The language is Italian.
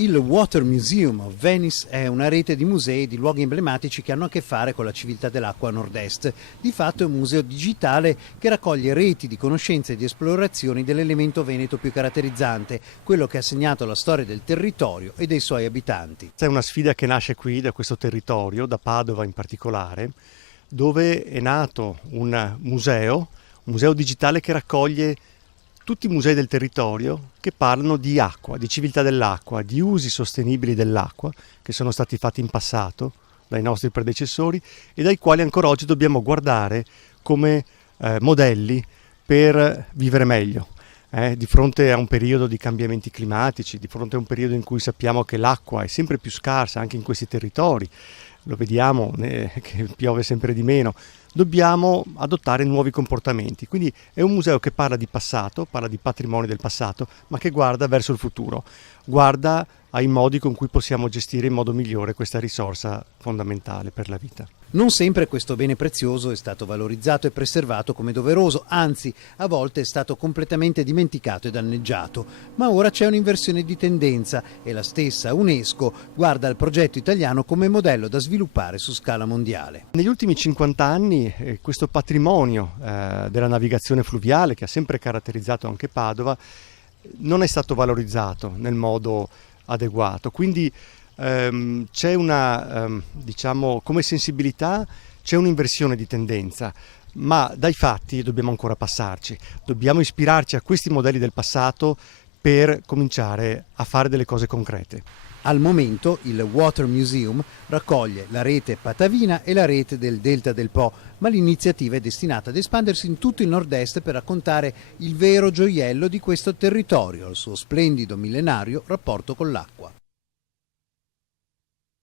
Il Water Museum of Venice è una rete di musei e di luoghi emblematici che hanno a che fare con la civiltà dell'acqua a nord-est. Di fatto è un museo digitale che raccoglie reti di conoscenze e di esplorazioni dell'elemento veneto più caratterizzante, quello che ha segnato la storia del territorio e dei suoi abitanti. C'è una sfida che nasce qui da questo territorio, da Padova in particolare, dove è nato un museo digitale che raccoglie tutti i musei del territorio che parlano di acqua, di civiltà dell'acqua, di usi sostenibili dell'acqua che sono stati fatti in passato dai nostri predecessori e dai quali ancora oggi dobbiamo guardare come modelli per vivere meglio. Di fronte a un periodo di cambiamenti climatici, di fronte a un periodo in cui sappiamo che l'acqua è sempre più scarsa anche in questi territori, lo vediamo che piove sempre di meno, dobbiamo adottare nuovi comportamenti. Quindi è un museo che parla di passato, parla di patrimonio del passato, ma che guarda verso il futuro, guarda ai modi con cui possiamo gestire in modo migliore questa risorsa fondamentale per la vita. Non sempre questo bene prezioso è stato valorizzato e preservato come doveroso, anzi a volte è stato completamente dimenticato e danneggiato, ma ora c'è un'inversione di tendenza e la stessa UNESCO guarda il progetto italiano come modello da sviluppare su scala mondiale. Negli ultimi 50 anni questo patrimonio della navigazione fluviale, che ha sempre caratterizzato anche Padova, non è stato valorizzato nel modo adeguato, quindi c'è una, come sensibilità c'è un'inversione di tendenza, ma dai fatti dobbiamo ancora passarci, dobbiamo ispirarci a questi modelli del passato per cominciare a fare delle cose concrete. Al momento il Water Museum raccoglie la rete patavina e la rete del Delta del Po, ma l'iniziativa è destinata ad espandersi in tutto il nord-est per raccontare il vero gioiello di questo territorio, il suo splendido millenario rapporto con l'acqua.